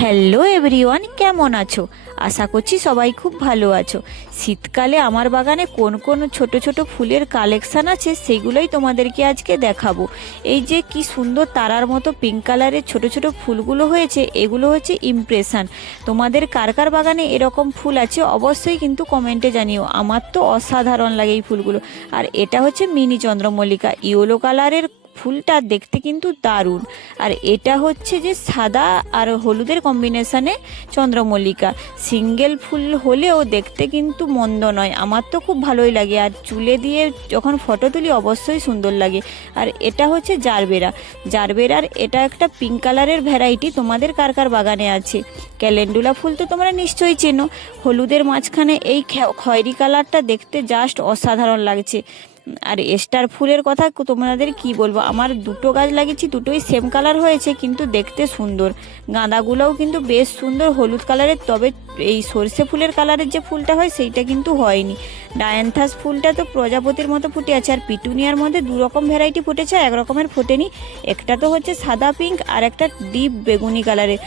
Hello everyone, কেমন আছো? আশা করছি সবাই খুব ভালো আছো। শীতকালে আমার বাগানে কোন কোন ছোট ছোট ফুলের কালেকশন আছে সেগুলোই তোমাদেরকে আজকে দেখাবো। এই যে কি সুন্দর তারার মতো পিঙ্ক কালারের ছোট ছোট ফুলগুলো হয়েছে, এগুলো হচ্ছে ইমপ্রেশন। তোমাদের কার কার বাগানে এরকম ফুল আছে অবশ্যই কিন্তু কমেন্টে জানিও। আমার তো অসাধারণ লাগে এই ফুলগুলো। আর এটা হচ্ছে মিনি চন্দ্রমল্লিকা, ইয়েলো কালারের ফুলটা দেখতে কিন্তু দারুণ। আর এটা হচ্ছে যে সাদা আর হলুদের কম্বিনেশনে চন্দ্রমল্লিকা, সিঙ্গেল ফুল হলেও দেখতে কিন্তু মন্দ নয়, আমার তো খুব ভালোই লাগে। আর চুলে দিয়ে যখন ফটো তুলি অবশ্যই সুন্দর লাগে। আর এটা হচ্ছে জারবেরা, জারবেরার এটা একটা পিঙ্ক কালারের ভ্যারাইটি। তোমাদের কার কার বাগানে আছে? ক্যালেন্ডুলা ফুল তো তোমরা নিশ্চয়ই চেনো, হলুদের মাঝখানে এই খয়েরি কালারটা দেখতে জাস্ট অসাধারণ লাগছে। আর স্টার ফুলের কথা তোমাদের কি বলবো, আমার দুটো গাছ লাগিয়েছি, দুটোই সেম কালার হয়েছে কিন্তু দেখতে সুন্দর। গাঁদাগুলোও কিন্তু বেশ সুন্দর হলুদ কালারের, তবে এই সর্ষে ফুলের কালারের যে ফুলটা হয় সেইটা কিন্তু হয়নি। ডায়ান্থাস ফুলটা তো প্রজাপতির মতো ফুটে আছে। আর পিটুনিয়ার মধ্যে দু রকম ভ্যারাইটি ফুটেছে, এক রকমের ফোটেনি। একটা তো হচ্ছে সাদা পিঙ্ক আর একটা ডিপ বেগুনি কালারের।